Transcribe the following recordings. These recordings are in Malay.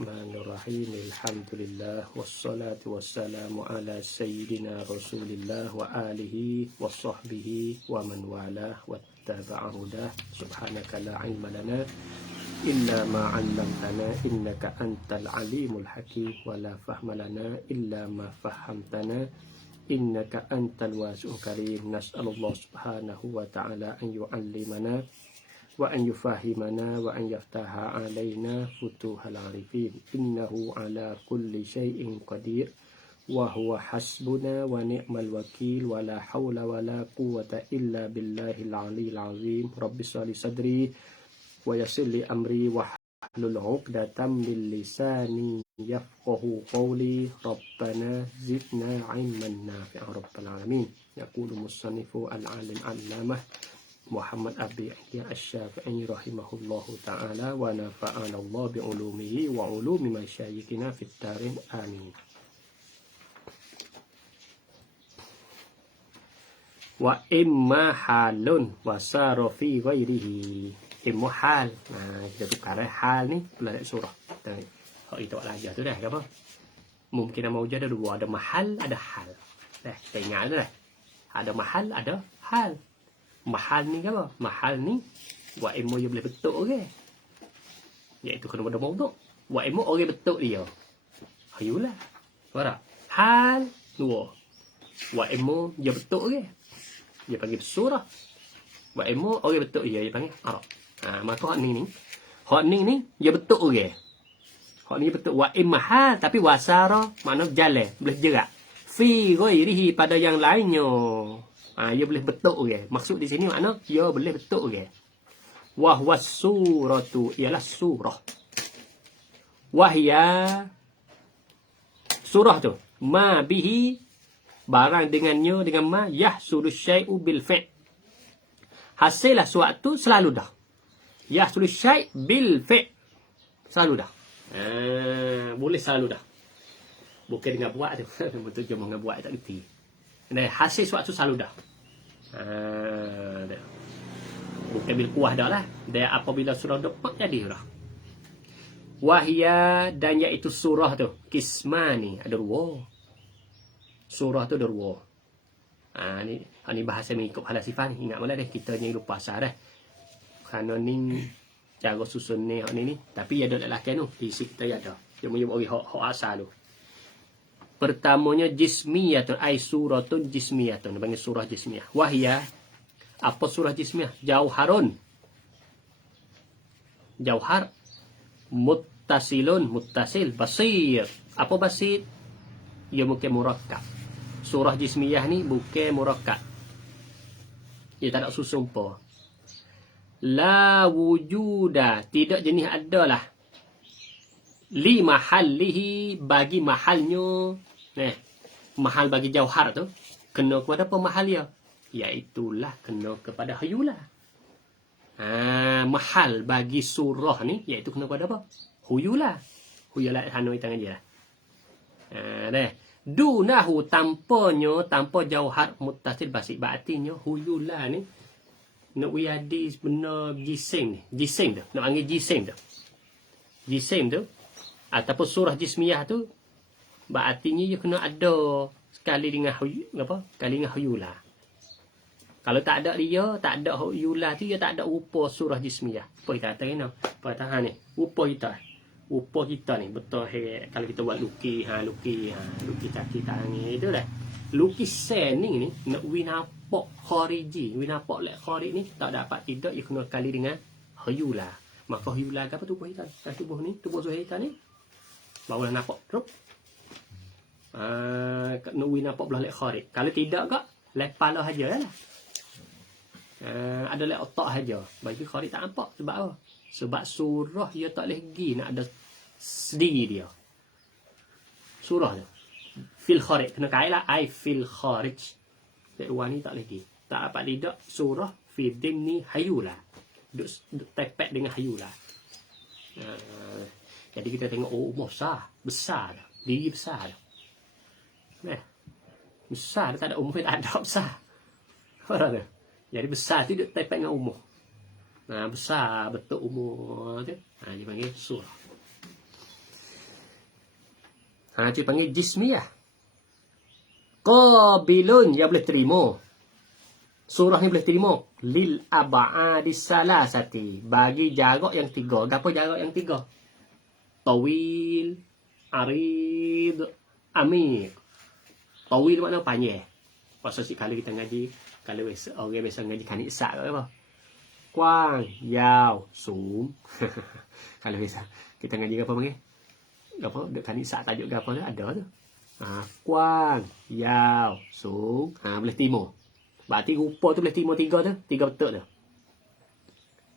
Bismillahirrahmanirrahim. Alhamdulillah wassalatu wassalamu ala sayyidina Rasulillah wa alihi wa sahbihi wa man walah wattaba'a hudah. Subhanaka la ilma lana illa ma 'allamtana innaka antal alimul hakim wa la fahma lana illa ma fahamtana innaka antal wasi'ul karim. Nas'alullah subhanahu wa ta'ala an yu'allimana wa an yufahimana wa an yaftaha alaina futuhal arifin innahu ala kulli syai'in qadir wa huwa hasbuna wa ni'mal wakil wa la hawla wa la quwwata illa billahil aliyil azim. Rabbi shrah li sadri wa yassir li amri wa hlul 'uqdatam min lisani yafqahu qawli. Rabbana zidna 'ilman nafi'an rabbal alamin. Yaqulu musannifu al-alim 'allamah Muhammad Abi Asy-Syafi'i rahimahullahu ta'ala wa nafa'ana Allah bi'ulumihi wa ulumi masyayikhina fid darin amin. Wa imma halun wa sara fi ghairihi. Imma hal. Nah, kita tukar hal ni pula surah. Hak itu belajar tu dah apa? Mungkin mau jadi dua, ada mahal, ada hal. Dah, kita ingat dah. Ada mahal, ada hal. Mahal ni apa? Mahal ni wa emo dia boleh betul orang. Iaitu kena pada maudhu'. Wa emo orang betul dia. Hayulah. Faham? Hal dua. Wa emo dia betul orang. Dia panggil surah. Wa emo orang betul dia panggil Arab. Maka hak ni dia betul orang. Hak ni betul wa imma tapi wasara makna jalan, boleh jerak. Fi ghairihi pada yang lainnya. Ia boleh betul orang. Maksud di sini makna ia boleh betul orang. Wa huwa suratu ialah surah. Wahya surah tu ma bihi barang dengannya dengan ma yahsulu syai'u bil fi'. Hasillah suatu selalu dah. Yahsulu syai' bil fi'. Selalu dah. Boleh selalu dah. Bukan dengan buat tu. Betul cuma dengan buat tak reti. Hasil suatu selalu dah. Bukan bil kuah dah lah. Dia apabila surah dapat jadi dah. Wahya dan iaitu surah tu kismani ada dua. Surah tu ada dua. Ni bahasa mengikut halasifan. Ingat malah deh kita ni lupa asal dah. Kerana ni cara susun ni ni. Tapi ada lelaki tu. Isi kita ada. Cuma bagi hak asal tu. Pertamanya jismiyatun ay suratun jismiyatun, panggil surah jismiyah. Wahya apa surah jismiyah? Jauharun. Jauhar muttasil basir. Apa basir? Ia bukan murakkab. Surah jismiyah ni bukan murakkab. Ia tak ada susun apa. La wujuda, tidak jenis adalah. Li mahallihi bagi mahalnya. Mahal bagi jauhar tu kena kepada pemahal dia, iaitulah kena kepada hayulah. Mahal bagi surah ni iaitu kena kepada apa? Huyulah. Huyulah hanoi tangan dia lah. Dunahu tampanya tanpa jauhar muttasil basik artinya huyulah ni nak wiadi benar jising ni. Jising tu nak panggil jising tu. Jising tu ataupun surah jismiyah tu berartinya dia kena ada sekali dengan sekali dengan huyulah. Kalau tak ada dia, tak ada huyulah tu, dia tak ada rupa surah jismiyah. Apa kita kata ni? Apa tahan ni? Rupa kita ni betul kalau kita buat lukis kaki tangan itu dah. Lukisan ni nak winapak khariji, winapak lek kharij ni tak dapat tidak dia kena kali dengan huyulah. Maka huyulah apa tubuh kita? Tubuh ni, tubuh zahir kita ni barulah nampak terus. Nui nampak belah lek kharij. Kalau tidak kak lek kepala saja lah. Ada lek otak saja. Bagi kharij tak nampak. Sebab apa? Sebab surah dia tak boleh pergi nak ada sendiri dia. Surah tu fil kharij kena kailah ai fil kharij. Lek luar ni tak boleh pergi. Tak dapat tidak surah fi dimni hayula. Duk tepek dengan hayula. Jadi kita tengok umur besar dah. Diri besar dah. Besar tak ada umur, tak ada besar. Faham tak? Jadi besar tu dia tepek dengan umur. Besar betul umur tu. Dia panggil surah. Itu panggil jismiyah. Qabilun, yang boleh terima. Surah ni boleh terima. Lil ab'adis salasati. Bagi jarak yang 3. Apa jarak yang 3? Tawil, arid, amir. Tawil makna panjang. Maksud kalau kita ngaji, kalau orang biasa ngaji kanik sak ke apa? Quang, yao, sum. Kalau biasa kita ngaji apa panggil? Apa? Kanik sak tajuk apa tu? Ada tu. Quang, yao, sum. Boleh timur. Berarti rupa tu boleh timur 3 tu. 3 betul tu.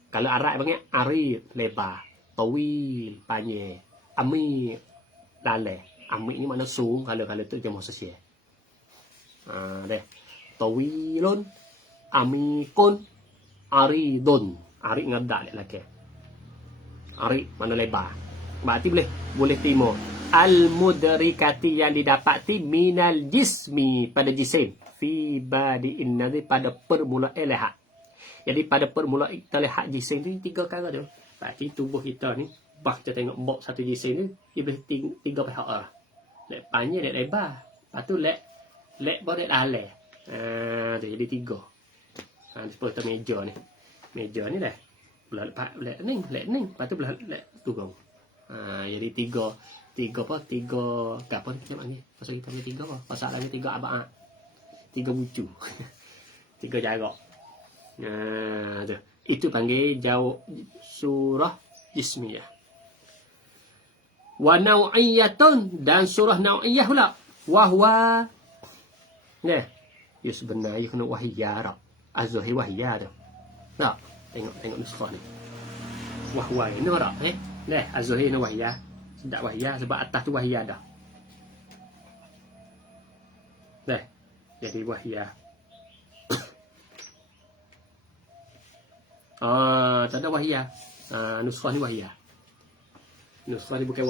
Kalau Arab panggil arid, lebar. Tawil, panjang. Amir, dalam. Amir ni makna sung. Kalau tu dia mahu sosial. Deh. Tawilun, amikun, aridun. Arid ngadak dia lelaki. Arid mana lebar. Berarti boleh timur. Al-mudrikati yang didapati minal jismi pada jisim. Fi badi'in nadhi pada permulaan lehat. Jadi pada permulaan kita lihat jisim tu 3 perkara tu. Berarti tubuh kita ni, bah kita tengok box satu jisim tu, dia boleh 3 pihak lah. Lek panjang, lek lebar. Lepas tu lek boleh dalam. Tu jadi 3. Seperti kita meja ni. Meja ni dah. Belah lek ni. Lepas tu belah lek turun. Jadi 3 apa? 3 apa ni kita panggil? Pasal kita panggil 3 apa? Pasal lagi 3 abad. 3 bucu. 3 jarak. Tu. Itu panggil surah jismiyah. Wa nau'iyatun, dan surah nau'iyah pula. Wahwa. Nah, ya sebenarnya kena wahiyah tak? Az-Zuhri wahiyah tu. Tak? Tengok nuskah ni. Wahwa ni tak? Nah, Az-Zuhri ni wahiyah. Sedap wahiyah sebab atas tu wahiyah dah. Nah, jadi wahiyah. Tak ada wahiyah. Nuskah ni wahiyah. Nuskah ni bukan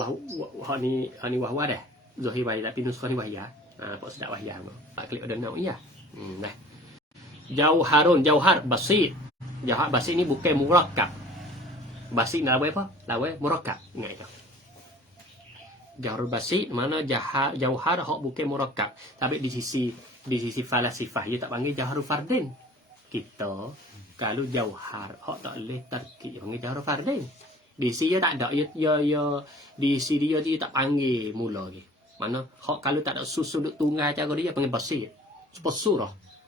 ni wahwa dah. Zuhri wahiyah tapi nuskah ni wahiyah. Pak sedap wahiyah. Pak klik ada nau'iyah. Nah. Jauhar basit. Jauhar basit ni bukan murakkab. Basit nak apa? Lawan murakkab. Ingat itu. Jauhar basit mana jauhar hak bukan murakkab. Tapi di sisi falasifah dia tak panggil jauhar fardin. Kita kalau jauhar hak tak boleh tarkib panggil jauhar fardin. Di sini dia tak ada di sini dia tak panggil mula lagi. Mana hak kalau tak ada susun tunggal cara dia panggil basit. Seperti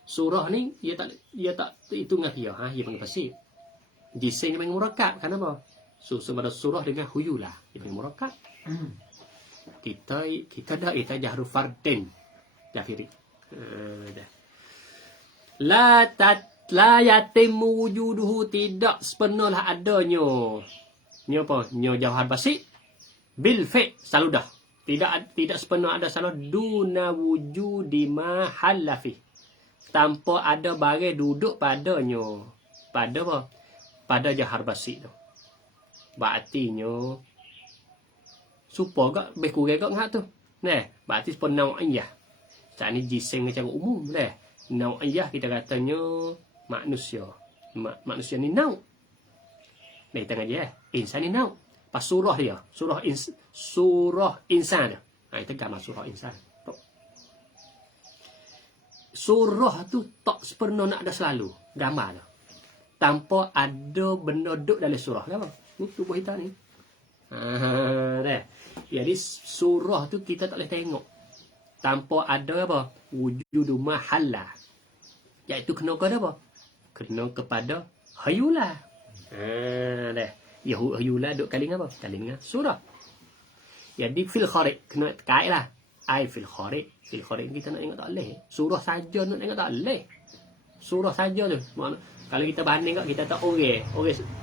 surah ni dia tak hitungan dia dia panggil basit. Jisim dia panggil murakkab. Kenapa? Susun pada surah dengan huyulah dia panggil murakkab. Kita dah jahru fardin. Jafiri. La yatimmu wujuduhu, tidak sepenuhlah adanya. Ni apa? Ni jauhar basit bil fi' saludah. Tidak sepenuh ada salah duna wujudi ma halafi. Tanpa ada barang duduk padanya. Pada apa? Pada jauhar basit tu. Berartinya supaya lebih kurang kat ngak tu. Nah, berarti sepenuh nau'iyah. Saat ni jisim secara umum dah. Nau'iyah kita katanya manusia. Manusia ni nau'. Nah, kita ngaji insan ni nau'. Pas surah dia. Surah insan dia. Itu gambar surah insan. Surah tu tak sepenuh nak ada selalu. Gambar tu. Tanpa ada benda duduk dalam surah. Apa? Ni tubuh kita ni. Dah. Jadi surah tu kita tak boleh tengok. Tanpa ada apa? Wujudu mahallah. Iaitu kena kepada apa? Kena kepada hayulah. Dah. Ya hayulah duk kali apa? Kali dengan surah. Jadi fil kharij kena terkait lah. Ai fil kharij. Fil kharij kita nak tengok tak boleh. Surah saja nak tengok tak boleh. Surah saja tu. Makna kalau kita banding kat kita tak orang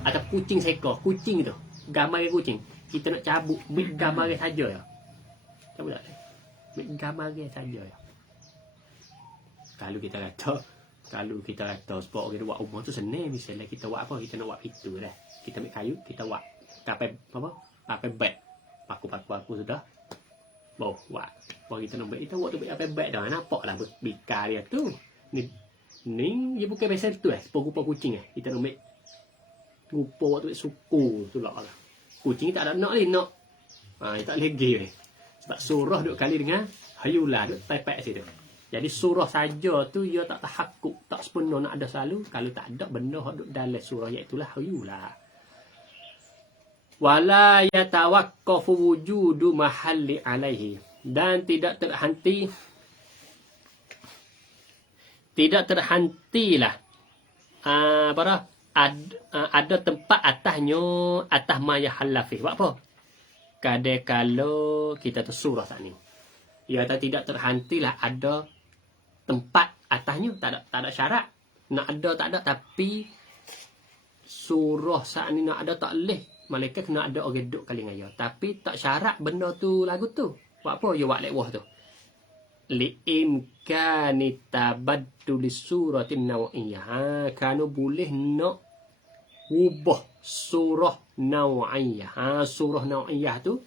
atau kucing seekor, kucing tu. Gambar kucing. Kita nak cabut big gambar saja ya. Cabut tak? Big gambar saja ya. Kalau kita kata sebab orang buat rumah tu senang, misalnya kita buat apa? Kita nak buat pintu dah. Kita ambil kayu, kita buat pakai beg. Paku sudah. Buat kita nak buat kita buat tu pakai beg dah. Nampaklah bikar dia tu. Ni dia bukan biasa tu rupa kucing kita nak ambil rupa waktu suku tu lah. Kucing tak ada nak ni nak. Dia tak lagi Sebab surah duk kali dengan hayula duk pepek situ. Jadi surah saja tu ia tak tahakkuk, tak sepenuh nak ada selalu. Kalau tak ada benda duk dalam surah iaitu hayula. Wala yatawaqqafu wujudu mahalli alaihi, dan tidak terhentilah ada tempat atasnya, atas maya halafih. Buat apa? Kadang kalau kita tu surah saat ni, ia kata tidak terhentilah ada tempat atasnya, tak ada syarat nak ada tak ada, tapi surah saat ni nak ada tak leh, malaikat kena ada orang duduk kali dengan ia, tapi tak syarat benda tu lagu tu. Buat apa dia buat lewah tu? Li'imkani tabadduli suratin naw'iyah, kerana boleh nak ubah surah naw'iyah. Surah naw'iyah tu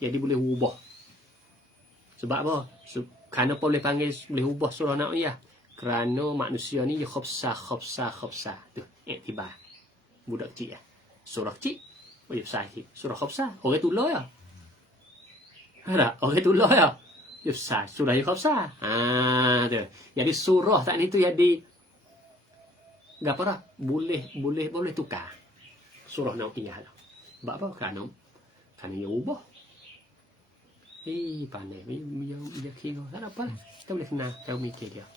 jadi boleh ubah. Sebab apa? Kerana apa boleh panggil boleh ubah surah naw'iyah? Kerana manusia ni dia khubsah. Tu iktibar. Budak kecil ya. Surah kecil boleh sahih. Surah khubsah orang tulah ya. Ada orang tulah ya. Yusah, surah khubsah. Tu. Jadi surah tak ni tu jadi gapo dah? Boleh tukar. Surah naw'iyah tu. Sebab apa? Kerana dia ubah. Pandai. Dia kira. Tak apa lah. Kita boleh kenal. Kau mikir dia.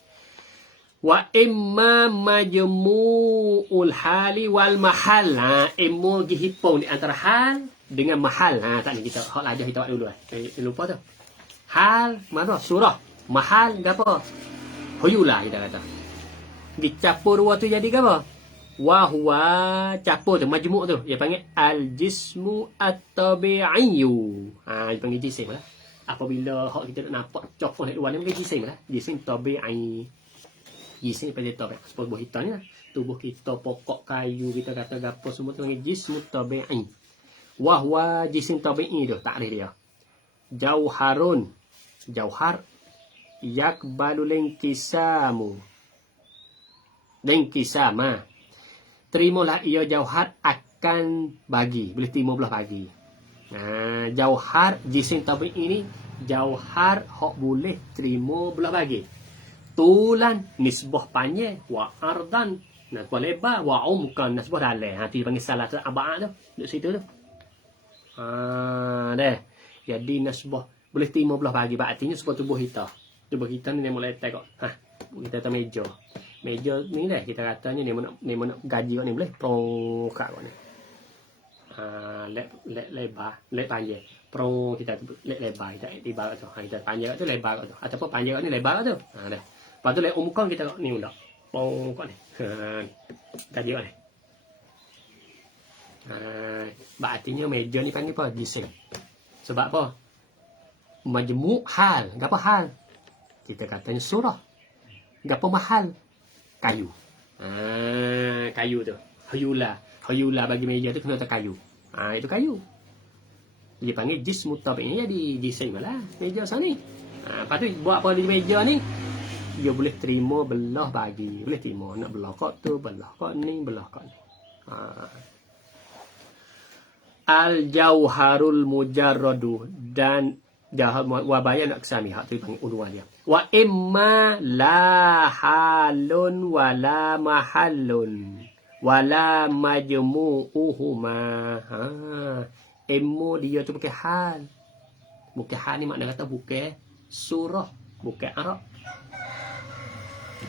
Wa imma majmu'ul hali wal mahal. Imma gihipong di antara hal dengan mahal. Tak ni kita hak ajar kita buat dulu. Lupa tu. Hal mana? Surah. Mahal apa? Huyula kita kata. Dicampur dua tu jadi apa? Wahwa campur tu majmu' tu. Dia panggil al-jismu at-tabi'iyyu. Dia panggil jisim lah. Apabila hak kita nak nampak cokong dekat luar ni panggil jisim lah. Jisim tabi'i. Jisim pada tabi'. Sebuah hitam ni lah. Tubuh kita, pokok kayu, kita kata gapo semua tu panggil jismu tabi'i. Wahwa jisim tabi'i tu. Takrif dia. Jauharun. Jauhar yakbalu lengkisama. Terimalah ia jauhar akan bagi. Boleh terima belah bagi. Jauhar jisim tabi ini jauhar hak boleh terima belah bagi. Tulan nisbah panjang wa ardan nisbah lebar wa umkan nisbah dalam. Tu dipanggil salah satu abad tu. Duduk situ tu. Deh. Jadi nisbah boleh terima belah bagi. Artinya sebab tubuh kita. Tubuh kita ni memang letak kok. Kita atas meja. Meja ni dah kita katanya ni nak gaji kok ni boleh prongkak kok ni. Lebar, panjang. Prong kita lebar, kita tiba tu. Kita panjang tu lebar tu. Ataupun panjang ni lebar tu. Dah. Lepas tu umkan kita kok ni undak. Prongkak ni. Gaji kok ni. Artinya meja ni panggil apa? Jisim. Sebab apa? Majmu' hal. Apa hal? Kita katanya surah. Apa mahal? Kayu. Kayu tu. Hayula bagi meja tu kena tak kayu. Itu kayu. Dia panggil jismu tabi'i jadi jisim lah. Meja sana ni. Lepas tu buat apa di meja ni? Dia boleh terima belah bagi. Boleh terima. Nak belah kot tu, belah kot ni, belah kot ni. Al-jauharul mujarradu. Dan wa bayan aksami hak tu panggil unwan dia. Wa imma la halun wala mahallun wala majmu'uhuma. Imma dia tu bukan hal. Bukan hal ni makna kata bukan surah, bukan arab.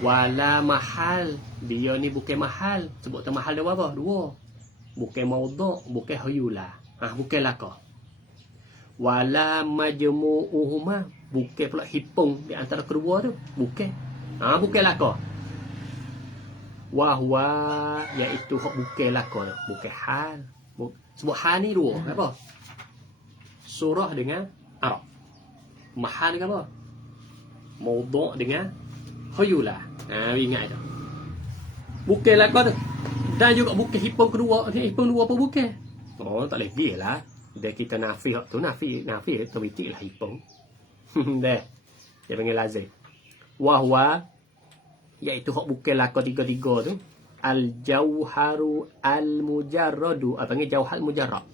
Wala mahal, dia ni bukan mahal. Sebut tu mahal dia apa? Dua. Bukan maudhu', bukan hayula. Bukan lakah. Wala majmu'uhuma, bukan pula hipung di antara kedua tu, bukan. Bukan laka. Wahwa iaitu hak bukan laka tu, bukan hal. Sebab hal ni dua, apa? Surah dengan arab. Mahal dengan apa? Maudhu' dengan hayula. Ingat tu. Bukan laka tu. Dan juga bukan hipung kedua, hipung dua apa bukan? Tak boleh dia lah. Dia kita nafi tu nafi terbitik lah hipung. Dah. Dia panggil lazim. Wahwa iaitu hak bukan laka tiga-tiga tu. Al-jauharu al-mujarradu. Panggil jauhar mujarrad.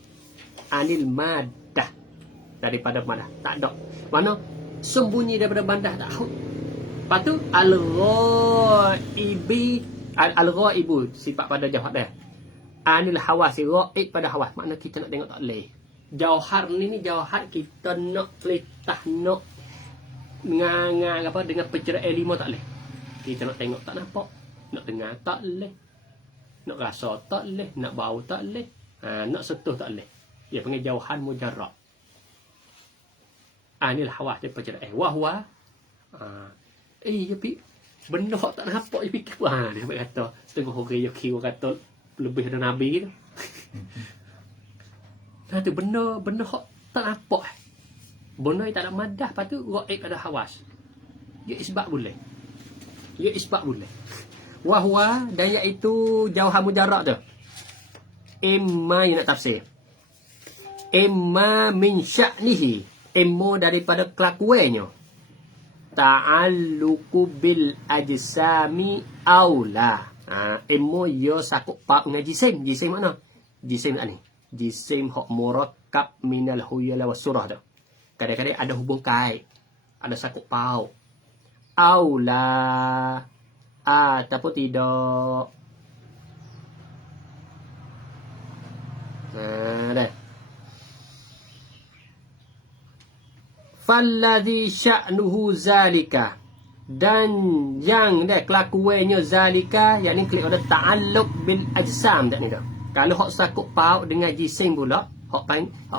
Anil maddah. daripada bandah. Tak ada. Mana sembunyi daripada bandah tak. Lepas tu al-ghaibu sifat pada jawhar dia. Anil hawas, ghaib pada hawas. Makna kita nak tengok tak boleh. Jauhar ni jauhar kita nak kelitah, nak dengan apa, dengan penceraian 5 tak boleh. Kita nak tengok tak nampak, nak dengar tak boleh, nak rasa tak boleh, nak bau tak boleh, nak sentuh tak boleh. Dia panggil jauhan mujarrad. Anil hawas dia penceraian. Wahwa tapi benda tak nampak dia fikir. Dia kata setengah orang dia kira kata lebih dari Nabi gitu. Nah tu benda hak tak nampak. Benda yang tak ada madah, lepas tu ghaib pada hawas. Dia isbat boleh. Wahwa, dan iaitu jauhan mujarrad tu. Imma yang nak tafsir. Imma min sya'nihi. Imma daripada kelakuannya. Ta'alluqu bil ajsami aula. Imma ya sakup pak dengan jisim. Jisim mana? Jisim tak ni? Jisim hak murakkab minal huyala was surah tu. Kadang-kadang ada hubung kait, ada sakup pauk. Aula ataupun tidak. Dah. Falladhi sya'nuhu zalika. Dan yang dah kelakuannya zalika, yakni klik ada ta'alluq bil ajsam tak ni tu. Kalau hak sakup pauk dengan jisim pula, hak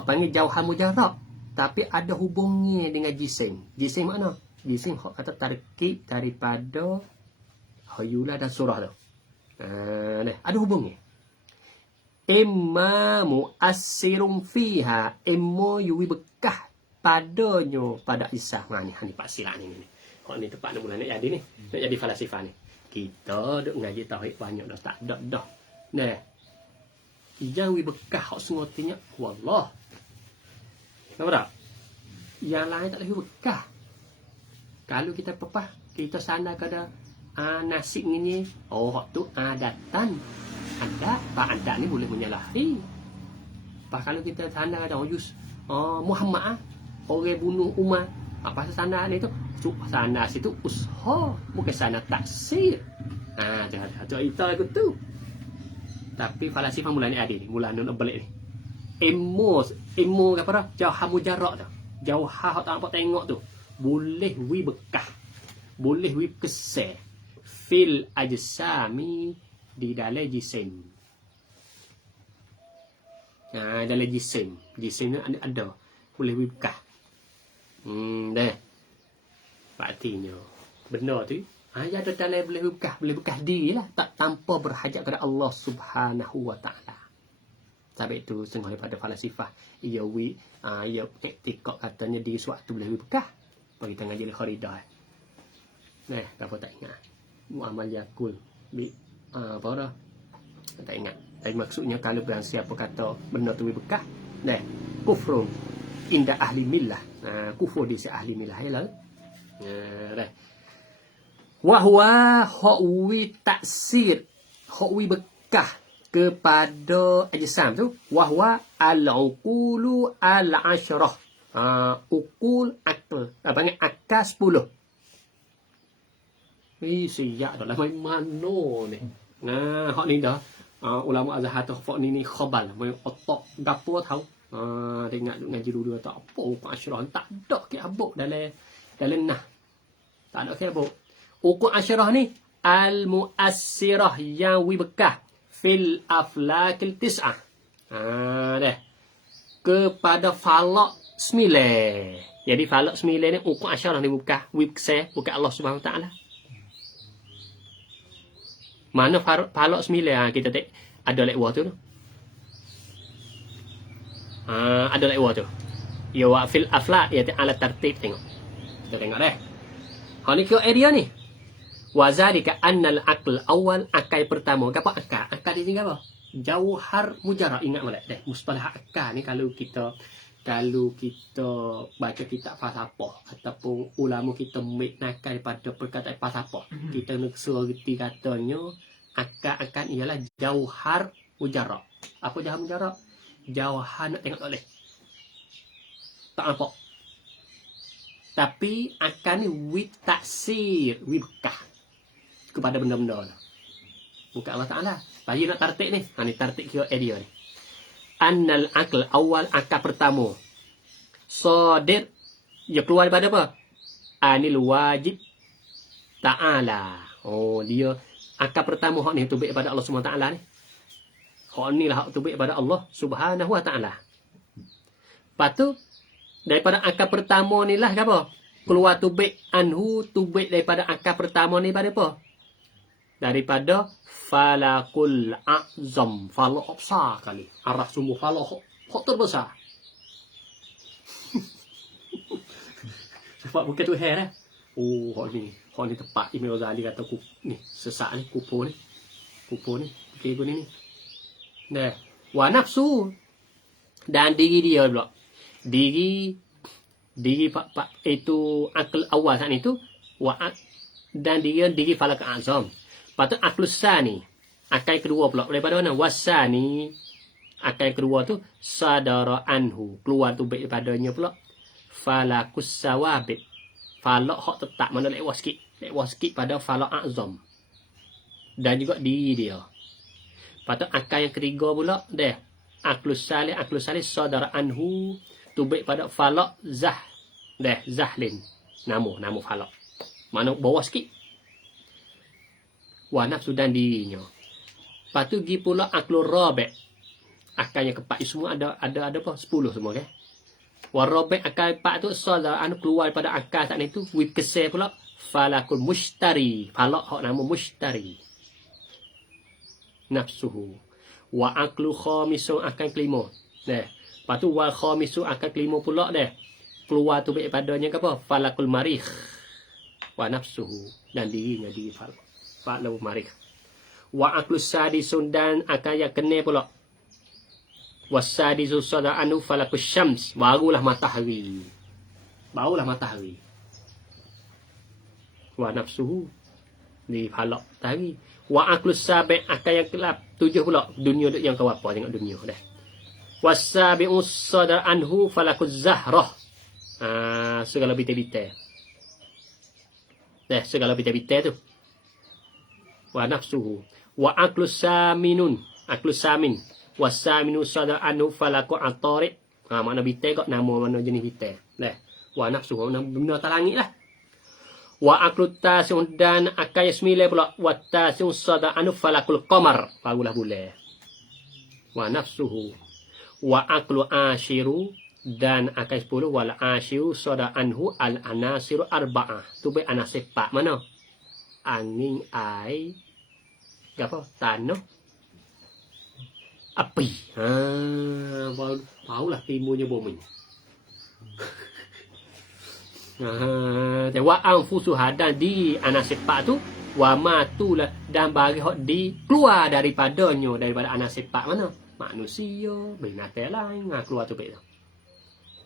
panggil jauhan mujarrad. Tapi ada hubungnya dengan jisim. Jisim mana? Jisim hak kata tarkib daripada hayula dan surah tu. Ada hubungnya. Imma mu'assirun fiha. Imma yuwi bekah padanya pada Isa. Ni Pak Silak ni. Hak ni tempat nak mula nak jadi ni. Nak jadi falasifah ni. Kita duk ngaji tauhid banyak dah, tak ada dah. Nah. Yang wi bekah hak sengotinya wallah. Nampak tak? Yang lain tak boleh bekah. Kalau kita pepah, kita sana kada nasib ni. Oh, hak tu adatan. Adat, pak adat ni boleh menyalahi. Pak kalau kita sana ada Muhammad orang bunuh Umar. Apa sana ni tu? Sana situ ushah, bukan sana taksir. Jangan itu aku tu. Tapi falasifah mula ni ada ni, mula nak balik ni. Emo apa dah? Jauhar mujarrad tu. Jauhar tak nampak tengok tu. Boleh wi bekah. Boleh wi keser. Fil ajsami di dalam jisim. Dalam jisim. Jisim ni ada. Boleh wi bekah. Dah. Artinya benda tu ya ada dalam boleh bekah diri lah, tak tanpa berhajat kepada Allah Subhanahu wa taala. Sebab itu setengah daripada falasifah ia iktikad katanya di suatu boleh bekah. Bagi kita ngaji al-Kharidah. Nah, apa tak ingat. Muamal yakul apa dah? Tak ingat. Tapi maksudnya kalau barang siapa kata benda tu bekah, nah, kufrun inda ahli millah. Kufur di si ahli millah ya lah. Dah. Wahwa hukwi taksir, hukwi bekah kepada ajsam tu. Wahwa al-uqulu al-ashrah. Uqul akal. Panggil akal 10. Siap dah lah main mano ni. Hak ni dah. Ulama azhar tu hak ni khabal. Main otak gapo tahu. Tengok ngaji dulu tak apa uqul ashrah. Tak ada ke abuk dalam nah. Tak ada ke abuk. Uqul asyrah ni al-mu'assirah yang wi bekah fil aflakil tis'ah. Dah. Kepada falak 9. Jadi falak 9 ni uqul asyrah ni bekah wi bekah bukan Allah Subhanahu taala. Mana falak 9 kita tak ada lekwah tu. Ada lekwah tu. Ya wa fil aflak ya ala tertib tengok. Kita tengok dah. Ha ni kira area ni. Wa zalika annal aql awal, akal pertama. Apa akal? Akal di sini apa? Jauhar mujarrad. Ingat molek deh. Mustalah akal ni kalau kita baca kitab falsafah ataupun ulama kita nakal pada perkataan falsafah, kita nak serti katanya akal ialah jauhar mujarrad. Apa jauhar mujarrad? Jauhar nak tengok tak boleh. tak apa. Tapi akan ni wit taksir, wit bekah kepada benda-benda tu. Bukan Allah Ta'ala. Bagi nak tartik ni. Ha, ni tartik kira dia ni. Annal akal awal akal pertama. Sadir. Dia keluar daripada apa? Anil wajib ta'ala. Oh, dia akal pertama hak ni tubik pada Allah Subhanahu Wa Ta'ala ni. Hak ni lah hak tubik pada Allah Subhanahu Wa Ta'ala. Lepas tu, daripada akal pertama ni lah apa? Keluar tubik anhu, tubik daripada akal pertama ni pada apa? Daripada falakul a'zam. Falak besar kali. Arah sumber falak hak terbesar. Sebab bukan tu hair eh. Oh, hak ni tepat Imam Ghazali kata ni sesak ni kupu ni. Kupu ni, okey gini ni. Dah. Wa nafsu dan diri dia pula. Diri itu akal awal saat itu dan diri falak azam. Lepas tu akal sani, akal kedua pula daripada mana? Wasani, akal kedua tu sadara anhu, keluar tu baik daripadanya pula falakus sawabit. Falak hak tetap mana lewat sikit pada falak azam. Dan juga diri dia. Lepas tu akal yang ketiga pula dah aklus salih sadara anhu tubik pada falak zahlin. Nama falak. Mana bawah sikit. Wa nafsu dan dirinya. Lepas tu pergi pula aklur rabi'. Akal yang keempat semua ada apa? 10 semua kan. Wa rabi' akal keempat tu sadara anhu keluar daripada akal saat itu with kesel pula falakul mushtari. Falak hak nama mushtari. Nafsuhu. Wa aklu khamisu akan kelima. Dah. Lepas tu wal khamisu akan kelima pula dah. Keluar tu baik padanya ke apa? Falakul marikh. Wa nafsuhu dan dirinya diri falakul marikh. Wa aklu sadisun dan akan yang kena pula. Wasadisu sada anu falakul syams. Barulah matahari. Wa nafsuhu di falak matahari. Wa aklu sabi' akan yang kelap 7 pula. Dunia yang kau apa? Tengok dunia dah. Wasabi'u sadar anhu falakuz zahrah. Segala bita-bita. Dah, segala bita-bita tu. Wa nafsuhu. Wa aklu saminun. Aklu samin. Wasaminu sadar anhu falaku atarik. Makna bita kok nama mana jenis bita. Dah. Wa nafsuhu. Benda atas langit lah. Wa aklu tasiun dan akan yang 9 pula. Wa tasiun sadar anhu falakul qamar. Barulah bulan. Wa nafsuhu. Wa aklu ashiru dan akan 10 wal ashiru sada anhu al anasiru arba'ah. Tu baik anasir 4 mana? Angin, air, apa? Tanah, api. Barulah timbulnya bumi. Wa anfusu hadan di anasir 4 tu wa matulah dan bagi hok di keluar daripada anasir 4 mana? Manusia, binatang lain keluar tu baik tu.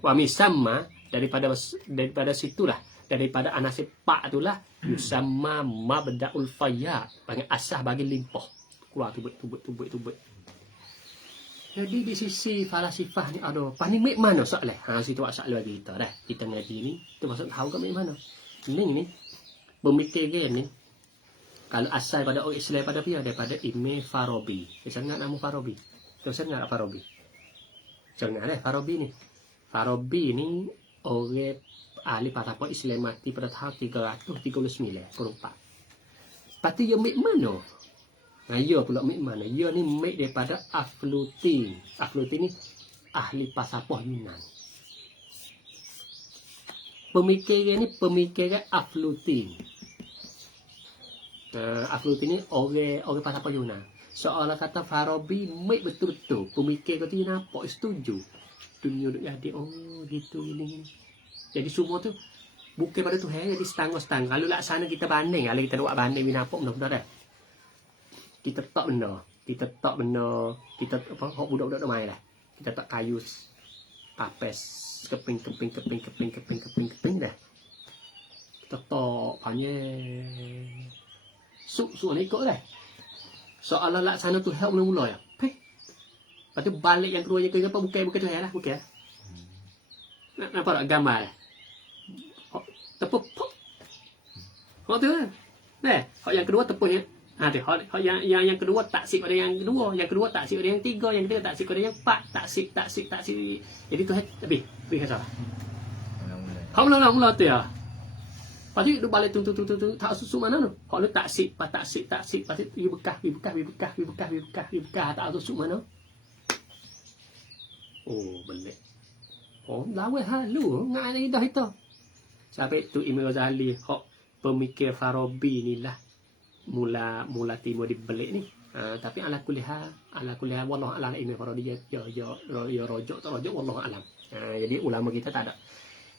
Wa misamma daripada situlah, daripada anasir 4 itulah yusamma mabda'ul fayya, panggil asah bagi limpah. Keluar tu baik. Jadi di sisi falasifah ni ada paling baik mana soalan? Situ soalan bagi kita dah. Kita ngaji ni tu maksud tahu ke baik mana? Ini pemikir ni kalau asal pada orang Islam pada dia daripada Imam Farabi. Saya ingat nama Farabi. Saya ingat Farabi. Saya ingat Farabi ni. Farabi ni orang ahli fatwa Islam mati pada tahun 339 kurang 4. Pasti dia mik mana? Ia pula mik mana? Ia ni mik daripada Aflutin. Aflutin ni ahli falsafah Yunan. Pemikiran ni pemikiran Aflutin. Aflutin ni orang falsafah Yunan. Seolah kata Farabi mik betul-betul pemikir kata dia nampak setuju. Dunia duk jadi gitu ni. Jadi semua tu bukan pada Tuhan, jadi setengah-setengah. Kalau laksana kita banding, kalau kita buat banding bina apa benar-benar dah. Kita tak benda, kita apa hok budak-budak dah main lah. Kita tak kayu tapes keping dah. Kita tak panjang. Suk ni ikut dah. Soalan laksana tu help mula-mula ya. Lepas tu balik yang keduanya ke apa bukan Tuhan lah, bukan. Nampak tak gambar? Tepuk pop. Hak tu kan. Hak yang kedua tepuk yang hak yang kedua taksib pada yang kedua, yang kedua taksib pada yang tiga, yang ketiga taksib pada yang empat, taksib. Jadi tu habis kata. Hak mula tu ya. Lepas tu duk balik tung tak susu mana tu. Hak lu taksib, taksib, lepas tu bekah, tak susu mana. Oh, belik. Oh, lawa halu ngai dah itu. Sampai tu Imam Ghazali hak pemikir Farabi ni lah mula timur di belik ni. Tapi ala kuliah wallahu alam Imam Farabi ya rojok tak rojok wallahu alam. Jadi ulama kita tak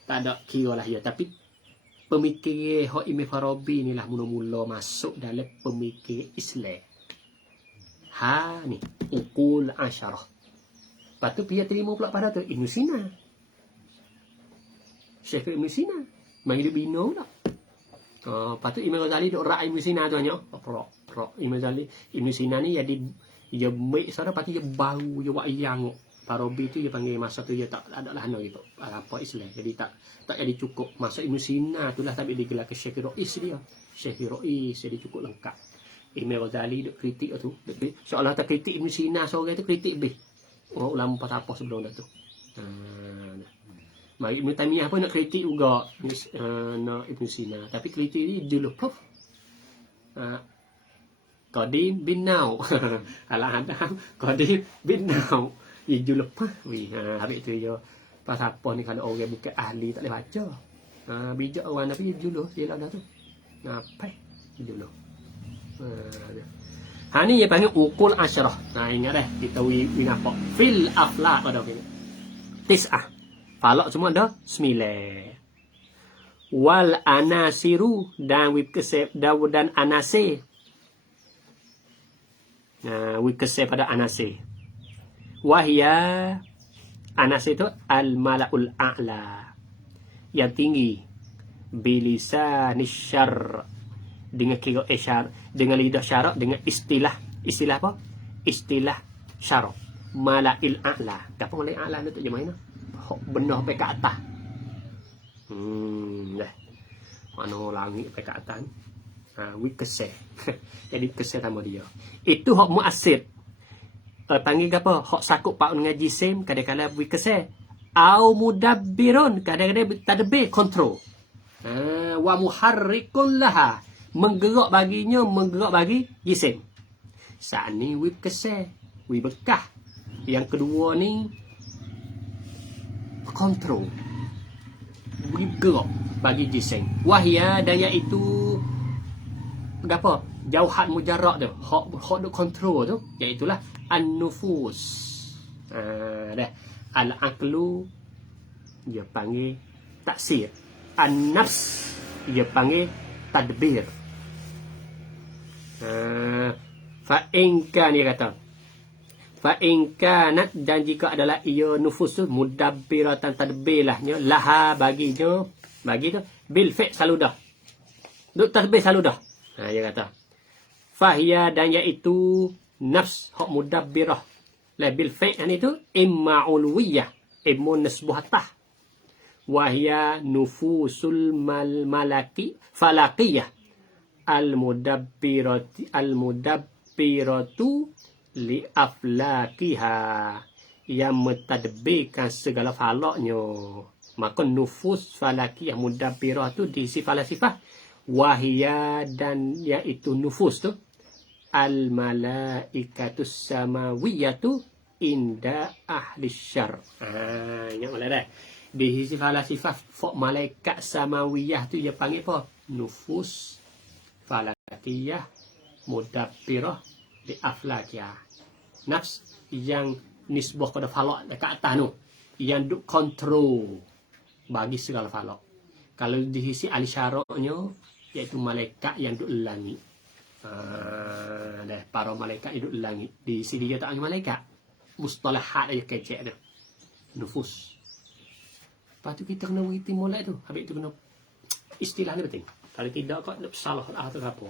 ada kira lah ya, tapi pemikir hak Imam Farabi ni lah mula-mula masuk dalam pemikir Islam. Ni ukul asyarah. Lepas tu dia terima pula pada tu Ibn Sina. Syekh Ibn Sina main hidup bina pula. Lepas tu Imam Ghazali duk rak Ibn Sina tu hanya rak Imam Ghazali. Ibn Sina ni jadi dia baik sana, lepas tu dia bau dia buat yang Farabi tu dia panggil masa tu dia tak ada lah gitu apa Islam, jadi tak jadi cukup masa Ibn Sina tu lah, tapi dia gelar ke Syekh Rois dia. Syekh Rois jadi cukup lengkap. Imam Ghazali duk kritik tu, seolah tak kritik Ibn Sina seorang tu kritik lebih ulama apa sebelum dah tu. Ibn Taimiyah pun nak kritik juga nak Ibn Sina, tapi kritik ni dulu prof Qadim bin Nau Al-Adam Qadim bin Nau dulu lepas habis tu je pas apa ni kalau orang bukan ahli tak boleh baca. Bijak orang tapi dulu dia lah dah tu apa dulu. Ni dia panggil ukul asyarah. Ingat dah kita winapa fil aflaq ada okay. Tis'ah. Falak semua ada 9. Wal anasiru dan wikesep dan anase. Wikesep pada anase. Wahya anase itu al malaul a'la. Yang tinggi. Bilisanis syar. Dengan kira isyar, dengan lidah syarak, dengan istilah apa? Istilah syarak. Malail a'la. Apa malail a'la tu je mana? Benar sampai ke atas. Mana langit sampai ke atas ni. Wikeseh. Jadi keseh sama dia. Itu hak muasir. Panggil apa? Hak sakut pak dengan jisim, kadang-kadang wikeseh. Au mudabbirun, kadang-kadang tadbir, kontrol. Wa muharrikun laha. Menggerak bagi jisim. Saat ni wib keseh, wib bekah. Yang kedua ni kontrol, wib gerak bagi jisim. Wahya dan iaitu apa? Jauhat mujarrad tu, hak duk kontrol tu, iaitulah an-nufus. Dah al-aqlu dia panggil taksir. An-nafs dia panggil tadbir. Fa'inka ni kata fa'inka nat, dan jika adalah ia nufus tu mudabbiratan tadbir lahnya laha bagi tu bil fi' saludah duk tadbir saludah. Dia kata fahiya dan iaitu nafs hak mudabbirah la bil fi' ni tu imma ulwiyah imma nasbuhatah wahya nufusul malaki falaqiyah al-mudabbiratu li aflakiha, yang mentadbirkan segala falaknya. Maka nufus falakiyah mudabbirah tu diisi falasifah. Wahia dan iaitu nufus tu al-malaikatus samawiyatu inda ahli syar. Ingat boleh dah. Diisi falasifah malaikat samawiyah tu dia panggil apa? Nufus falakiyah mudabbirah di aflakiyah. Nafs yang nisbah pada falak dekat atas tu, yang duk kontrol bagi segala falak. Kalau diisi ahli syaraknya iaitu malaikat yang duk langit. Para malaikat yang duk langit. Diisi dia tak hanya malaikat. Mustalahat aja kecek tu. Nufus. Lepas tu kita kena berhenti molek tu. Habis tu kena istilah ni penting. Kalau tidak kau nak salah atau apa.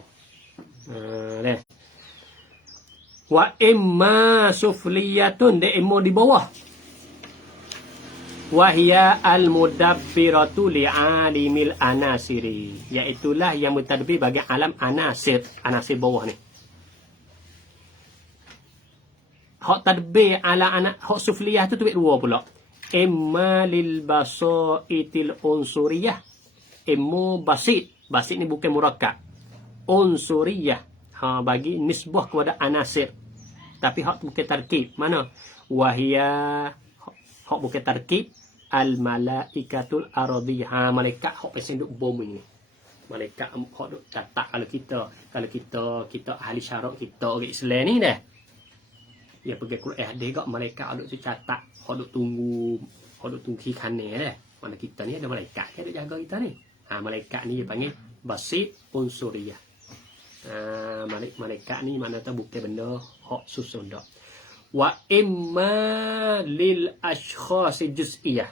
Wa imma sufliyatun, de imma di bawah. Wahia al-mudabbiratu li'alimil anasiri. Iaitulah yang mentadbir bagi alam anasir. Anasir bawah ni. Hak tadbir ala anak hak sufliyah tu dua pula. Imma lil basaitil unsuriyah. Imma basit. Basit ni bukan murakkab. Unsuriyah. Bagi nisbah kepada anasir. Tapi hak bukan tarkib. Mana? Wahia hak bukan tarkib. Al-malaikatul aradiyah. Malaikat hak pasal duk bumi ni. Malaikat hak duk catat kalau kita ahli syarak kita orang Islam ni dah. Ya pergi Quran ada gak malaikat duk catat, hak duk tunggu kiri kanan dah. Mana kita ni ada malaikat yang duk jaga kita ni. Malaikat ni dia panggil basit unsuriyah. Malaikat ni mana tahu bukan benda hak susun dak. Wa imma lil ashkhas juz'iyah.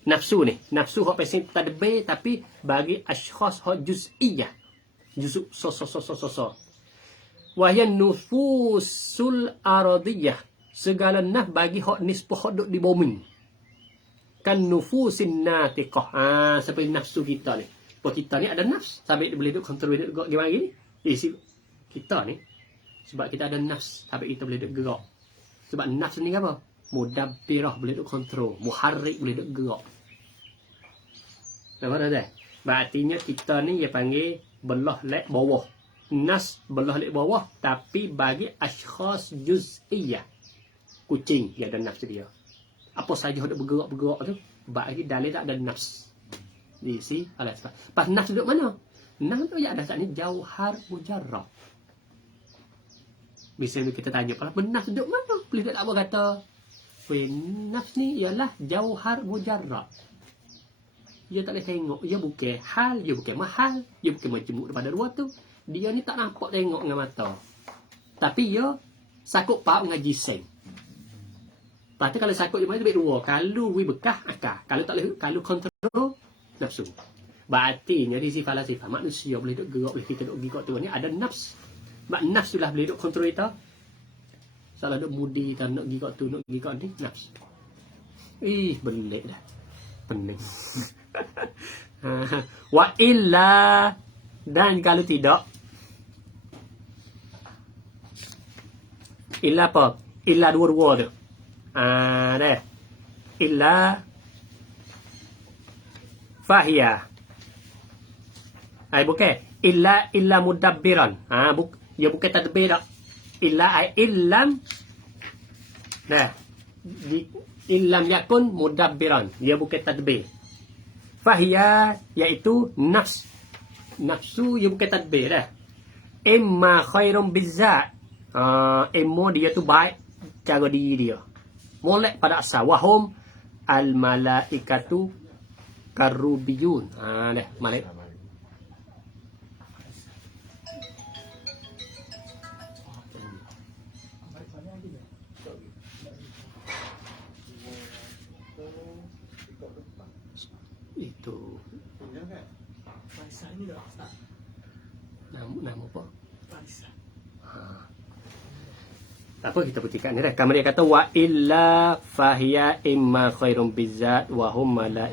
Nafsu ni, nafsu hak pasal tadbir tapi bagi ashkhas hak juz'iyah. Juz'u so. Wahya nufusul aradiyah. Segala naf bagi hak nisbah hak duk di bumi. Kan nufusin natiqah. Seperti nafsu kita ni. Sebab kita ni ada nafs. Sampai dia boleh duk kontrol duk gerak gimana gini. Kita ni sebab kita ada nafs. Sampai kita boleh duk gerak. Sebab nafs ni apa? Mudabbirah boleh duk kontrol. Muharrik boleh duk gerak. Nampak tak? Berartinya kita ni dia panggil belah lek bawah. Nas belah lek bawah. Tapi bagi ashkhas juz'iyah. Kucing dia ada nafs dia. Apa saja duk bergerak tu. Bagi dalil tak ada nafs. Di si alah sebab. Pas nafs duduk mana? Nafs tu ya ada saat ni jauhar mujarrab. Bisa kita tanya pula, nafs duduk mana? Boleh tak apa kata? Nafs ni ialah jauhar mujarrab. Dia tak boleh tengok. Dia bukan hal, dia bukan mahal, dia bukan majmuk daripada dua tu. Dia ni tak nampak tengok dengan mata. Tapi dia sakut pak ngaji sen. Lepas tu kalau sakut dia mana lebih dua. Kalau we bekah akal. Kalau tak boleh, kalau kontrol nafsu. Berarti di si falasifah manusia boleh duk gerak, boleh kita duk gerak tu ni ada nafs. Mak nafs tu lah boleh duk kontrol kita. Salah duk mudi tak nak gerak tu, nak gerak ni nafs. Belik dah. Pening. Wa illa, dan kalau tidak, illa apa? Illa dua-dua tu. Dah. Illa fahiyah. Bukan. Illa mudabbiran. Dia bukan tadbir tak. Illa illam. Nah. Illam yakun mudabbiran. Dia bukan tadbir. Fahiyah iaitu nafs. Nafsu dia bukan tadbir dah. Imma khairum bizzat. Imma dia tu baik cara diri dia. Molek pada asal. Wahum al malaikatu karubiyun. Dah. Malaikat. Itu nama apa? Tak apa kita buktikan ni dah. Kamar dia kata wa illa fahiya imma khairum bizzat wa hum malaik